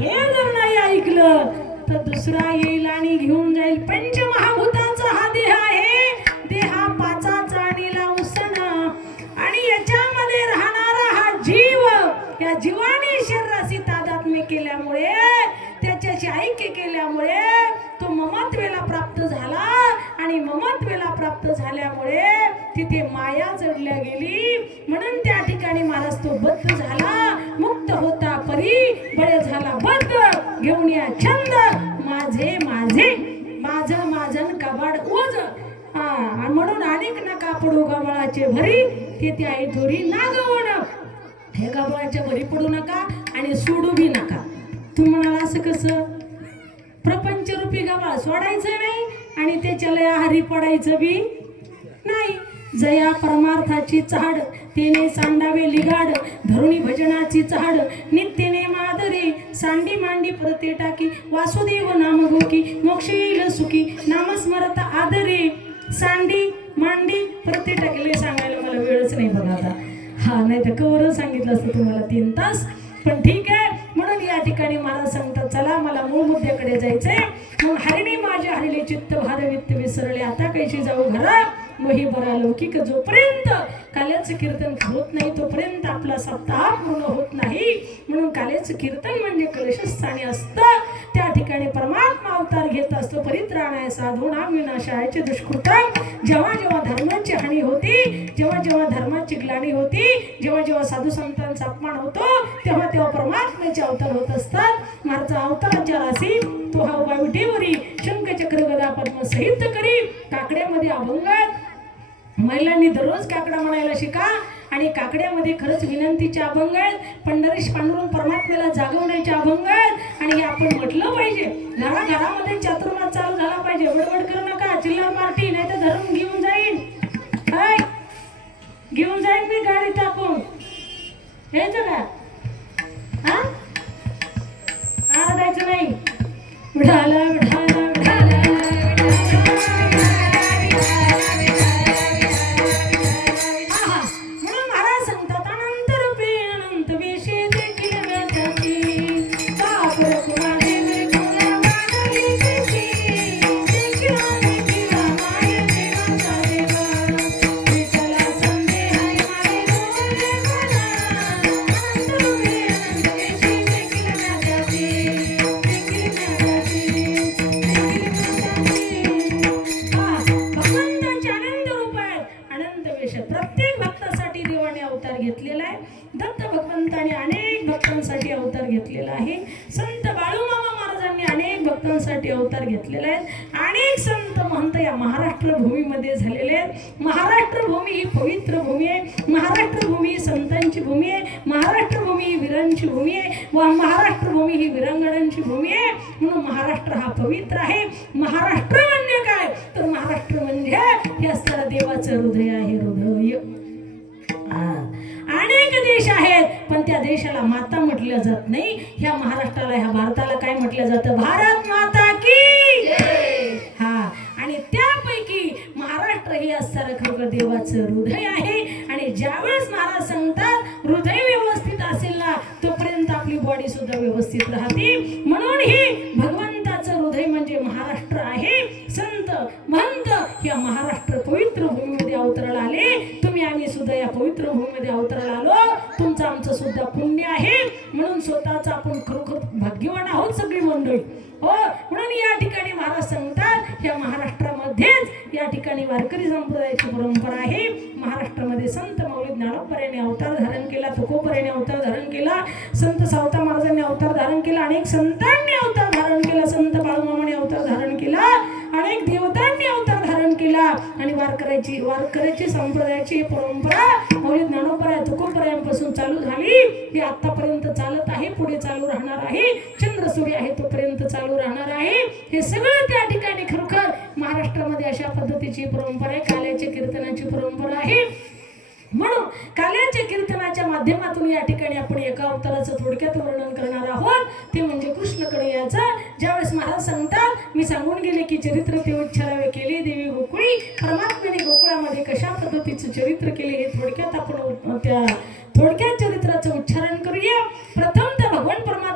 हे जर नाही ऐकलं तर दुसरा येईल आणि घेऊन जाईल. पंचमहाभूताचा हा देह आहे. देहा पाचाचा आणि लावसना आणि याच्यामध्ये राहणारा हा जीव या जीवाने शरीराशी तादात्म्य केल्यामुळे त्याच्याशी ऐक्य केल्यामुळे तो ममत्वेला प्राप्त झाला. आणि ममत्वेला प्राप्त झाल्यामुळे तिथे माया जडल्या गेली. म्हणून त्या ठिकाणी महाराज तो बद्ध झाला. मुक्त होता परी. बळे झाला बद्ध घेऊन या छंद. माझे माझे. माझं माझन कबाड ओझ. हा आणि म्हणून अनेक नका पडू गबाळाचे भरी. ते त्या आहे थोडी नागवण हे गबाळाच्या भरी पडू नका आणि सोडू बी नका. तू म्हणाला असं कसं? प्रपंचरूपी गबाळ सोडायचं नाही आणि त्याच्याला आहारी पडायचं बी नाही. जया परमार्थाची चाड तिने सांडावे लिगाड धरुणी भजनाची चाड नित्यने मादरे सांडी मांडी परते टाकी वासुदेव नाम गोकी मोक्ष येईल सुखी नामस्मरता आदरे. सांडी मांडी परते टाकले सांगायला मला वेळच नाही बघा आता. हा नाही तर कवर सांगितलं असतं तुम्हाला तीन तास. पण ठीक आहे म्हणून या ठिकाणी मला सांगतात चला मला मूळ मुद्द्याकडे जायचंय. मग हरिणी माझ्या हरिले चित्त भारवित्त विसरले. आता कैशी जाऊ घरा मोही बरा लौकिक जोपर्यंत काल्याचं कीर्तन होत नाही तोपर्यंत आपला सप्ताह पूर्ण होत नाही. म्हणून काल्याचं कीर्तन म्हणजे कलशस्थानी असतं. त्या ठिकाणी परमात्मा अवतार घेत असतो. परित्राणाय साधूना विनाशायचे दुष्कृतम जेव्हा जेव्हा धर्माची हानी होती जेव्हा जेव्हा धर्माची ग्लानी होती जेव्हा जेव्हा साधू संतांचा अपमान होतो तेव्हा तेव्हा परमात्म्याचे अवतार होत असतात. माझा अवताराच्या राशी तो हा उभा विटेवरी शंखचक्र गदा पद्म सहित करी. काकड्यामध्ये अभंगात महिलांनी दररोज काकडा म्हणायला शिका. आणि काकड्यामध्ये खरंच विनंतीचे अभंग आहेत. पंढरीश पांडुरंग परमात्म्याला जागवण्याचे अभंग आहेत. आणि हे आपण म्हटलं पाहिजे. घराघरामध्ये घरामध्ये चालू हा पवित्र आहे. महाराष्ट्र म्हणजे काय? तर महाराष्ट्र म्हणजे हे असणारं देवाचं हृदय आहे हृदय. अनेक देश आहेत पण त्या देशाला माता म्हटलं जात नाही. ह्या महाराष्ट्राला ह्या भारताला काय म्हटलं जातं? भारत माता की हा. आणि त्यापैकी महाराष्ट्र हे असणारं खरोखर देवाचं हृदय आहे. आणि ज्यावेळेस महाराज सांगतात हृदय व्यवस्थित असेल ना तोपर्यंत आपली बॉडी सुद्धा व्यवस्थित राहते. म्हणून ही भगवंताचं हृदय म्हणजे महाराष्ट्र आहे. संत महंत या महाराष्ट्र पवित्र भूमीमध्ये अवतराला आले. तुम्ही आम्ही सुद्धा या पवित्र भूमीमध्ये अवतराला आलो. तुमचं आमचं सुद्धा पुण्य आहे. म्हणून स्वतःच आपण खरोखर भाग्यवान आहोत सगळी मंडळी. हो म्हणून या ठिकाणी महाराज सांगतात या महाराष्ट्रामध्येच या ठिकाणी वारकरी संप्रदायाची परंपरा आहे. महाराष्ट्रामध्ये संत माऊली ज्ञानोपऱ्याने अवतार धारण केला तुकोपऱ्याने अवतार धारण केला संत सावता महाराजांनी अवतार धारण केला अनेक संतांनी अवतार धारण केला संत बाळूमामाने अवतार धारण केला अनेक आणि वारकऱ्याची वारकऱ्याची संप्रदायाची परंपरा मौली ज्ञानोपराय तुकोपऱ्यांपासून चालू झाली. ही आतापर्यंत चालत आहे पुढे चालू राहणार आहे. चंद्र सूर्य आहे तोपर्यंत चालू राहणार आहे. हे सगळं त्या ठिकाणी खरोखर महाराष्ट्रामध्ये अशा पद्धतीची परंपरा आहे काल्याच्या कीर्तनाची परंपरा आहे. म्हणून काल्याच्या कीर्तनाच्या माध्यमातून या ठिकाणी आपण एका अवताराचं थोडक्यात वर्णन करणार आहोत. ते म्हणजे कृष्णकडे याचं ज्यावेळेस महाराज सांगतात मी सांगून गेले की चरित्र ते उच्चारावे केले देवी गोकुळी. परमात्म्याने गोकुळामध्ये कशा पद्धतीचं चरित्र केले हे थोडक्यात आपण त्या थोडक्यात चरित्राचं उच्चारण करूया. प्रथम तर भगवान परमात्म्याचं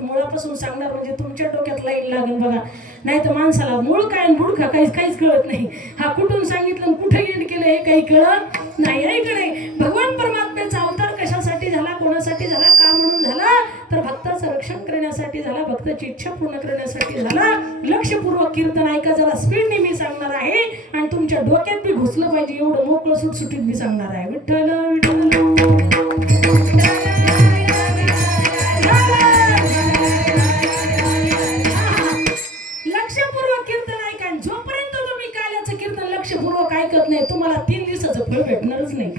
मुळापासून सांगणार म्हणजे तुमच्या डोक्यात लाइट लागेल बघा. नाही तर माणसाला मूळ काय मूळ काहीच काहीच कळत नाही. कुठून सांगितलं कुठे एंड केलं हे काही कळत नाही ऐकडे भगवान परमात्म्याचा अवतार कशासाठी झाला कोणासाठी झाला का म्हणून झाला? तर भक्ताचं रक्षण करण्यासाठी झाला भक्ताची इच्छा पूर्ण करण्यासाठी झाला. लक्षपूर्वक कीर्तन ऐका जरा स्पीडने मी सांगणार आहे आणि तुमच्या डोक्यात बी घुसलं पाहिजे एवढं मोकळं सुटसुटीत मी सांगणार आहे. विठ्ठल विठ्ठल. कीर्तन ऐकत नाही तुम्हाला तीन दिवसाचं फळ भेटणारच नाही.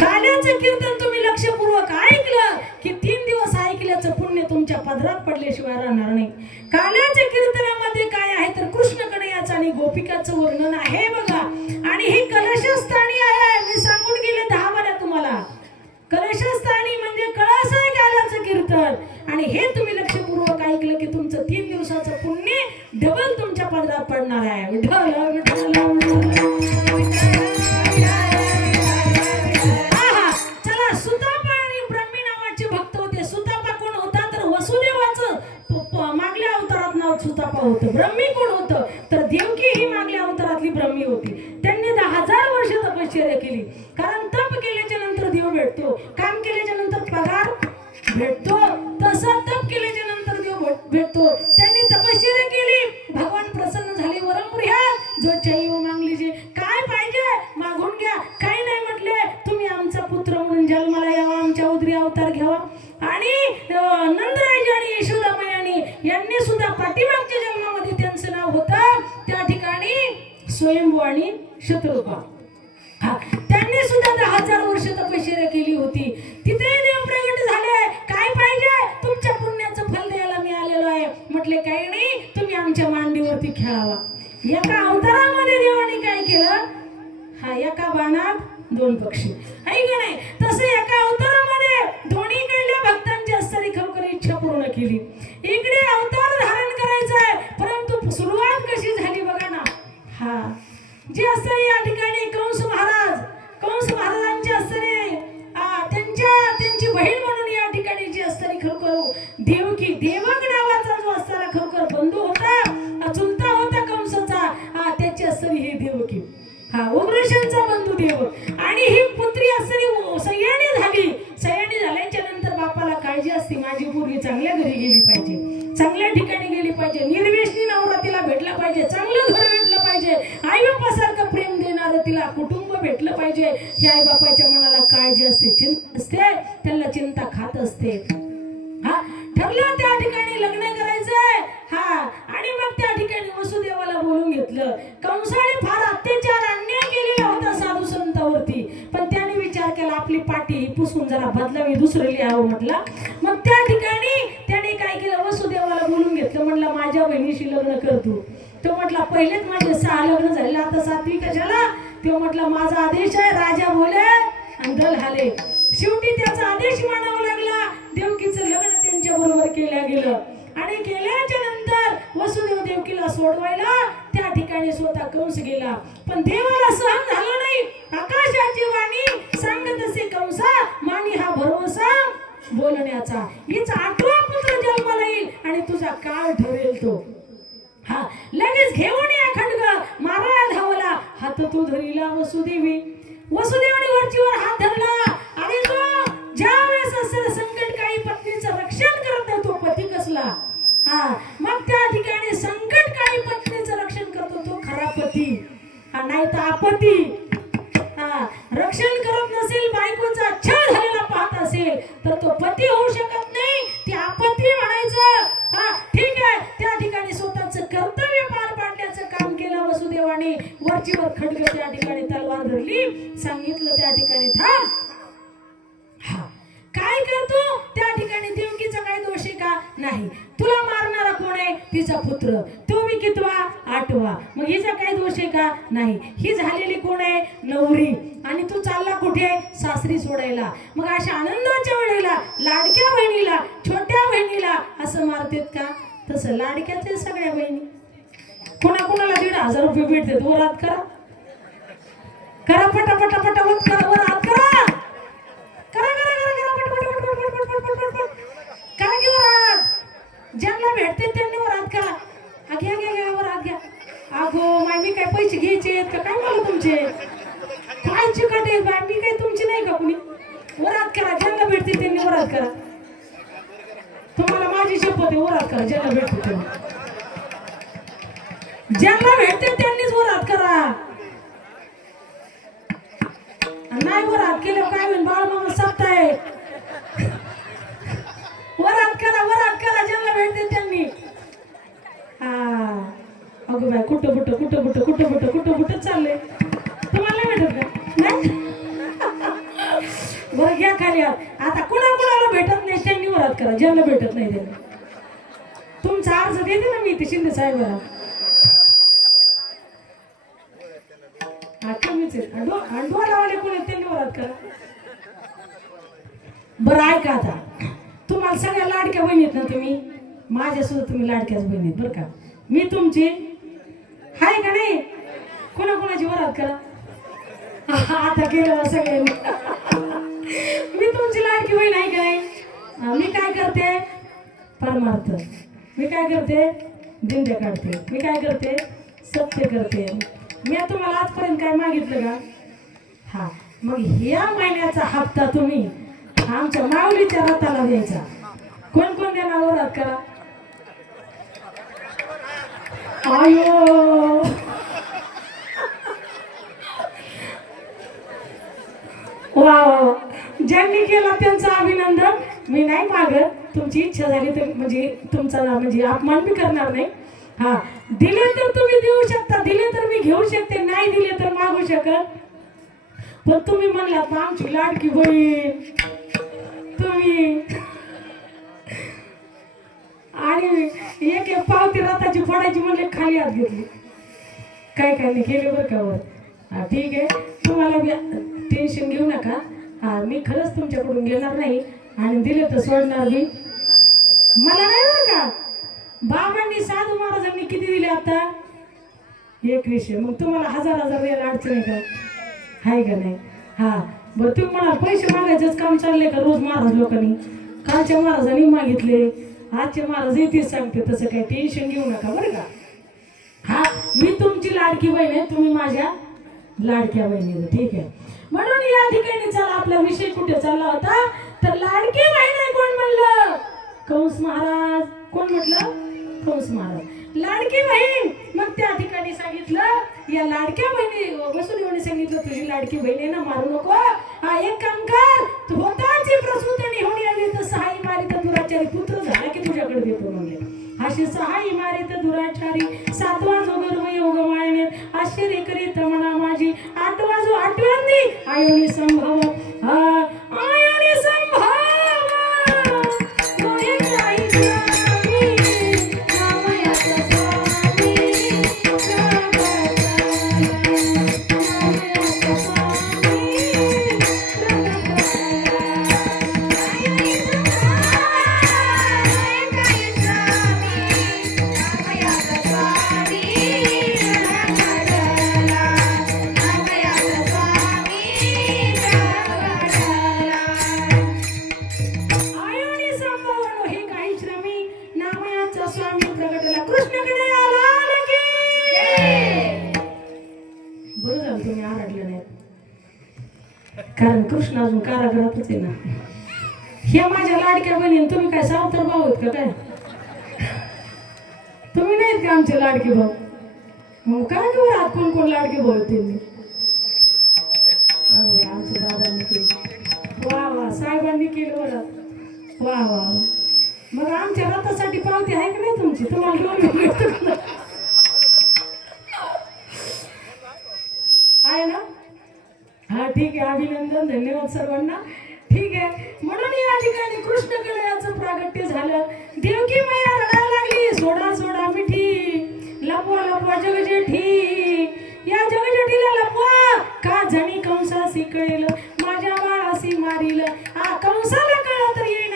काल्याचं कीर्तन तुम्ही लक्षपूर्वक ऐकलं की तीन दिवस ऐकल्याचं पुण्य तुमच्या पदरात पडल्याशिवाय राहणार नाही. काल्याच्या कीर्तनामध्ये काय आहे तर कृष्ण याचं आणि गोपिकाचं वर्णन आहे बघा. आणि ही कलशस्थानी आहे मी सांगून गेले दहा वाऱ्या तुम्हाला. कलशस्थानी म्हणजे कळस आहे कीर्तन. आणि हे तुम्ही लक्षपूर्वक ऐकलं की तुमचं तीन दिवसाचं पुण्य डबल तुमच्या पदरात पडणार आहे. विठ्ठल विठ्ठल चला सुतापा आणि ब्रह्मी नावाचे भक्त होते. सुतापा कोण होता? तर वसुदेवाचं. मागल्या अवतारात नाव सुतापा होतं. ब्रह्मी कोण होतं? तर देवकी ही मागल्या अवतारातली ब्रह्मी होती. त्यांनी दहा हजार वर्ष तपश्चर्या केली. कारण तप केल्याच्यानंतर देव भेटतो. काम केल्याच्यानंतर पगार भेटतो. तसा तप केल्याच्यानंतर देव भेटतो त्यांनी तपश्चर्या केली. भगवान प्रसन्न झाले. वरमप्रिया जो चैव मागलीचे काय पाहिजे? मागून घ्या. काही नाही म्हटले. तुम्ही आमचा पुत्र म्हणून जन्माला यावा. आमच्या उदरी अवतार घ्यावा. आणि अं, आणि यशोदामयानी यांनी सुद्धा पाठीमागच्या जन्मामध्ये त्यांचं नाव होतं. त्या ठिकाणी स्वयंभू आणि शत्रुपा हा त्यांनी सुद्धा दहा हजार वर्ष तपश्चर्या केली होती. तिथे देव प्रगट झाले काय पाहिजे? तुमच्या पुण्याचं फल द्यायला मी आलेलो आहे. म्हटले काही नाही तुम्ही आमच्या मांडीवरती खेळावा. एका अवतारामध्ये देवाने काय केलं? हा एका बाणात दोन पक्षी. आहे का नाही? तसं एका पाहिजे आई बापासारखं प्रेम देणारं तिला कुटुंब भेटलं पाहिजे. हे आई बापाच्या मनाला तो म्हटलं माझा आदेश आहे राजा बोले आणि दल हाले. शेवटी त्याचा आदेश मानावा लागला. देवकीचं लग्न त्यांच्या बरोबर केलं गेलं. आणि केल्याच्यानंतर वसुदेव देवकीला सोडवायला त्या ठिकाणी स्वतः कंस गेला. पण देवाला सहन झालं नाही. आकाशाची वाणी सांगत असे कंसा मानी हा भरोसा बोलण्याचा. हिचा आठवा पुत्र जन्माला येईल आणि तुझा काळ ठरेल तो. हा लगेच घेऊन या खंडग मारायला धावला. हात तो धरिला वसुदेवी. वसुदेवाने वरचीवर हात धरला आणि तो ज्या वेळेस असेल संकट काही पत्नीचं रक्षण करत नाही तो पती कसला? हा मग त्या ठिकाणी संकट काही पत्नीचं रक्षण करतो तो खरा पती. हा नाही तर आपती हा रक्षण करत नसेल बायकोचा छळ झालेला पाहत असेल तर तो पती होऊ शकत वरचीवर खडग त्या ठिकाणी तलवार धरली सांगितलं त्या ठिकाणी थांब हा. काय करतो? त्या ठिकाणी देवकीचा काय दोष आहे का? नाही. तुला मारणारा कोण आहे? तिचा पुत्र. तो मी कितवा? आठवा. मग हिचा काय दोष आहे का? नाही. ही झालेली कोण आहे? नवरी. आणि तू चालला कुठे? सासरी सोडायला. मग अशा आनंदाच्या वेळेला लाडक्या बहिणीला छोट्या बहिणीला असं मारतेत का? तसं लाडक्याचे सगळ्या बहिणी. पुन्हा कुणाला दीड हजार रुपये भेटते? वर हात करा. करा पटा पटा पटा वर करा वर हात करा. करा करा करा करा करा की वर हात. ज्यांना भेटते त्यांनी वर हात करा. हा घ्या घ्या घ्या वर हात घ्या. अगो माय मी काय पैसे घ्यायचे आहेत का? काय मला तुमचे? काय चिकट बाय मी काय तुमची नाही का कुणी? वरात करा. ज्यांना भेटते त्यांनी वरात करा. तुम्हाला माझी शपथ आहे वरात करा. ज्यांना भेटते त्यांना. ज्यांना भेटते त्यांनीच वरात करा. नाही वरात केलं काय होईल? बाळ मामा सप्ताय वरात करा वरात करा ज्यांना भेटते त्यांनी. हा. अगं बाय कुठं कुठं कुठं कुठं कुठं कुठं कुठं कुठं चाललंय? तुम्हाला भेटत का? नाही? बरं घ्या खाली आता कुणा कुणाला भेटत नाही त्यांनी वरात करा. ज्यांना भेटत नाही त्यांना. तुमचा अर्ज देते ना मी ते शिंदे साहेबाला. करा बरं ऐका आता. तुम्हाला सगळ्या लाडक्या बहिणीत ना तुम्ही? माझ्या सुद्धा तुम्ही लाडक्याच बहिणीत बरं का? मी तुमची आहे का नाही? कोणाकोणाची वरात करा? आता केलं सगळे मी तुमची लाडकी बहीण आहे का नाही? मी काय करते? परमार्थ. मी काय करते? दिंड्या काढते. मी काय करते? सत्य करते. मी तुम्हाला आजपर्यंत काय मागितलं का? हा. मग ह्या महिन्याचा हप्ता तुम्ही आमच्या माऊलीच्या रथाला द्यायचा. कोण कोण देणार वरात करा? आयो! वा वा वा. ज्यांनी केला त्यांचं अभिनंदन. मी नाही मागत. तुमची इच्छा झाली तर म्हणजे तुमचा म्हणजे अपमान बी करणार नाही. हा दिले तर तुम्ही देऊ शकता. दिले तर मी घेऊ शकते. नाही दिले तर मागू शकत. तर तुम्ही म्हणलात ना आमची लाडकी बहीण. तुम्ही. आणि एक एक पावती रथाची पडायची म्हणले खाली हात घेतली. काय काय नाही केले बरं का वर. हा ठीक आहे. तुम्हाला बी टेन्शन घेऊ नका. हा मी खरंच तुमच्याकडून घेणार नाही आणि दिले तर सोडणार मी. मला नाही बरं का? बाबांनी साधू महाराजांनी किती दिले आता? एकवीसशे मग तुम्हाला हजार हजार द्यायला अडचण आहे का? आहे का नाही? हा. बरं तुम्ही म्हणा पैसे मागायचंच काम चाललंय का रोज महाराज लोकांनी? कालच्या महाराजांनी मागितले. आजचे महाराज येतेच सांगते तसं काही टेन्शन घेऊ नका बरं का. हा मी तुमची लाडकी बहीण आहे तुम्ही माझ्या लाडक्या बहिणी ठीक आहे. म्हणून या ठिकाणी चला आपला विषय कुठे चालला होता? तर लाडकी बहीण आहे कोण म्हणलं? कंस महाराज. कोण म्हटलं? कंस महाराज. लाडकी बहीण. मग त्या ठिकाणी सांगितलं या लाडक्या बहिणी वसुदेवाने सांगितलं तुझी लाडकी बहीण ना मारू नको हा. एक काम कर तू होताची प्रसूती होणी आली तर सहाय्य मारी तर दुराचारी. पुत्र झाला की तुझ्याकडे देतो म्हणले. अशी सहा इमारित दुराचारी. सातवा जो गर्भ योग माळणे आश्चर्य करीत म्हणा माझी. आठवा जो आठव्यांदी आयोनी संभव. आयोनी संभव. तुम्ही का आमचे लाडके भाऊ. मग काय की बरं आत कोण कोण लाडके भाऊ त्यांनी? आमच्या बाबांनी केलं. वा वा साहेबांनी केलं बरं. वा वा वा. मग आमच्या रथासाठी पावती आहे का नाही तुमची? तुम्हाला लोन आहे ना? हा ठीक आहे. अभिनंदन धन्यवाद सर्वांना. ठीक आहे. म्हणून या ठिकाणी कृष्ण कलयाचं प्रागट्य झालं. देवकी माया रडायला लागली. सोडा सोडा मिठी. लपवा लपवा जगजेठी. या जगजेठीला लपवा. का जणी कंसासी कळेल? माझ्या बाळासी मारील. आ कंसाला कळलं तर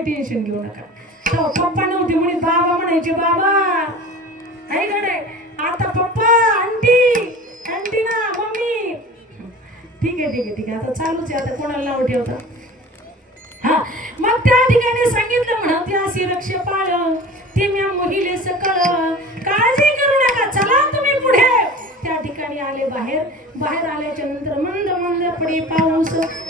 काही टेन्शन घेऊ नका. तेव्हा पप्पा नव्हते म्हणे बाबा म्हणायचे बाबा आहे. का नाही आता पप्पा आंटी आंटी ना मम्मी. ठीक आहे ठीक आहे ठीक आहे. आता चालूच आहे. आता कोणाला नाव ठेवता? हा. मग त्या ठिकाणी सांगितलं म्हणा ते असे रक्ष पाळ ते म्या मोहिले सकळ काळजी करू नका. चला तुम्ही पुढे. ठिकाणी आले बाहेर. बाहेर आल्याच्यानंतर मंद मंद पडे पाऊस.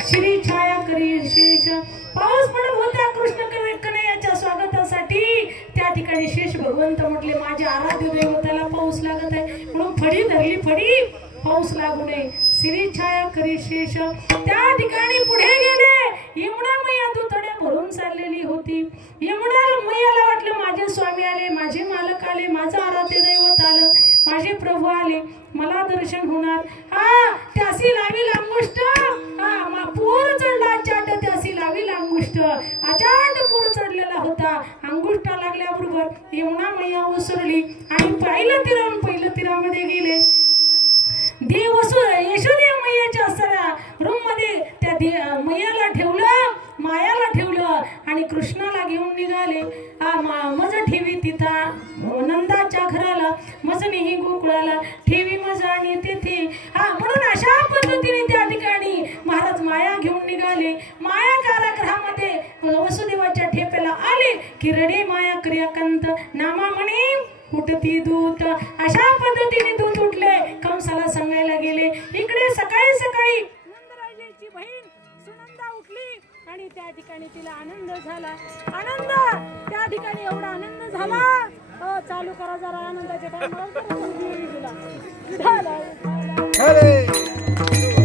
श्री छाया करी शेष. पाऊस पडत होता कृष्ण कन्हैया- कन्हैयाच्या स्वागतासाठी. त्या ठिकाणी शेष भगवंत म्हटले माझ्या आराध्य दैवताला पाऊस लागत आहे. म्हणून फडी धरली फडी. पाऊस लागू नये. श्री छाया करी शेष. त्या ठिकाणी पुढे गेले. यमुना मैया दुतड्या भरून चाललेली होती. यमुना मैयाला वाटलं माझे स्वामी आले माझे मालक आले माझं आराध्य दैवत आलं. माझे प्रभू आले मला दर्शन होणार. हा त्यासी लावी लांगुष्ट. हा पूर चढला अचाट त्यासी लावी अंगुष्ट अचाट पूर चढलेला होता. अंगुष्टा लागल्याबरोबर यमुना मैया ओसरली आणि पहिलं तिरा पहिलं तिरामध्ये गेले. देव यशोदेव मैयाच्या असताना रूममध्ये त्या दे मैयाला ठेवलं मायाला ठेवलं आणि कृष्णाला घेऊन निघाले. आ, मा- मज ठेवी तिथं नंदाच्या घराला मज नेही गोकुळाला ठेवी मज आणि तेथे. हा म्हणून अशा पद्धतीने त्या ठिकाणी महाराज माया घेऊन निघाले. माया कारागृहामध्ये वसुदेवाच्या ठेप्याला आले की रडे माया क्रियाकंत नामा म्हणे उठती दूत. अशा पद्धतीने दूत उठले. कंसाला सांगायला गेले इकडे सकाळी सकाळी. नंदराजाची बहीण सुनंदा उठली आणि त्या ठिकाणी तिला आनंद झाला. आनंद! त्या ठिकाणी एवढा आनंद झाला? अ, चालू करा जरा आनंदाच्या टायमाला अरे!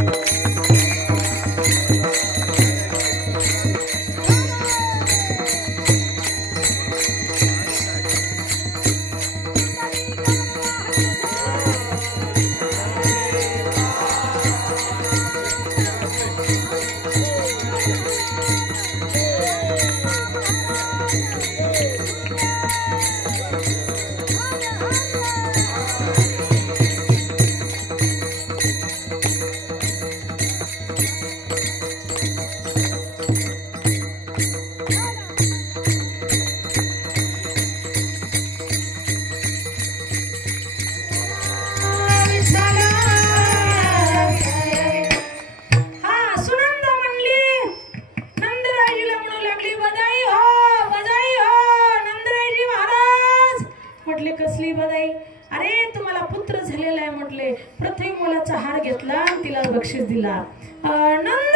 झालेला आहे म्हटले. पृथ्वी मुलाचा हार घेतला आणि तिला बक्षीस दिला. नंद आनंद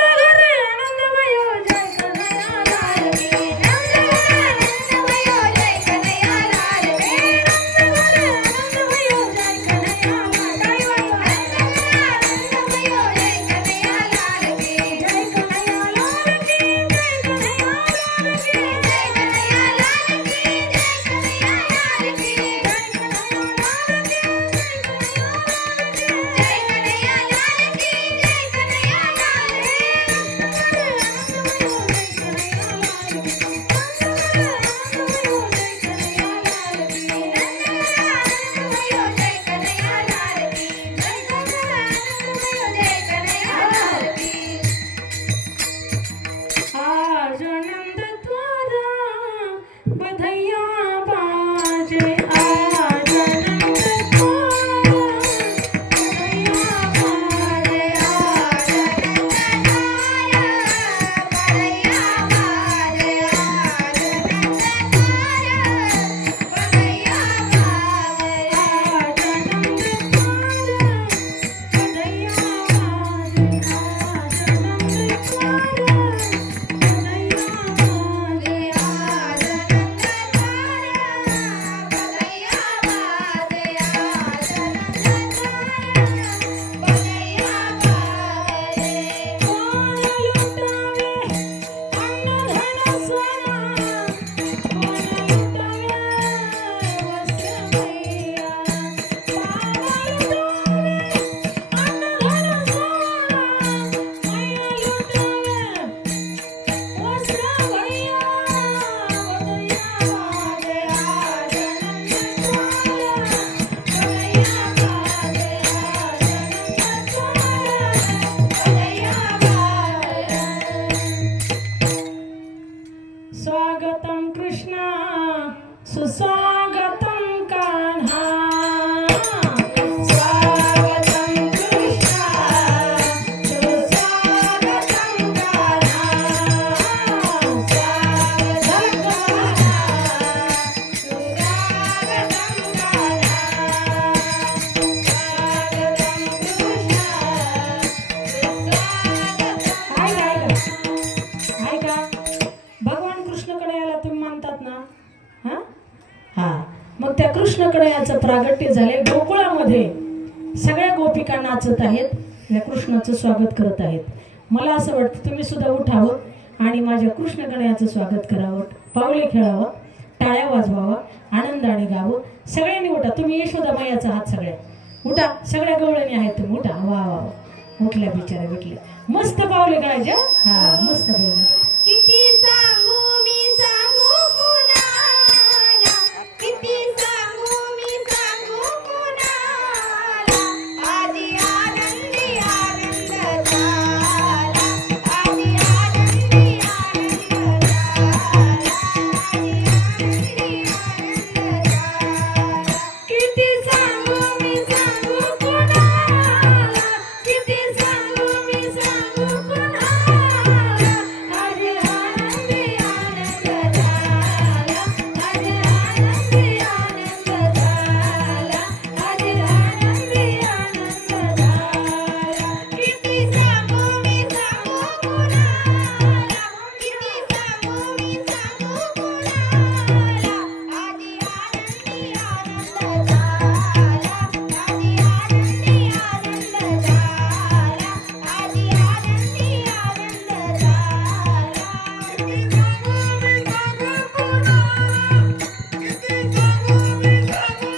So, sorry. करत आहेत. मला असं वाटतं तुम्ही सुद्धा उठावं आणि माझ्या कृष्णकडे याचं स्वागत करावं पावले खेळावं टाळ्या वाजवावं आनंदाने गावं. सगळ्यांनी उठा तुम्ही यशोदा मायाचा हात सगळ्या. उठा. सगळ्या गवळणी आहेत तुम्ही. उठा. वा वा वा. उठल्या बिचारा भेटल्या. मस्त पावले गायच्या हा. मस्त पावले किती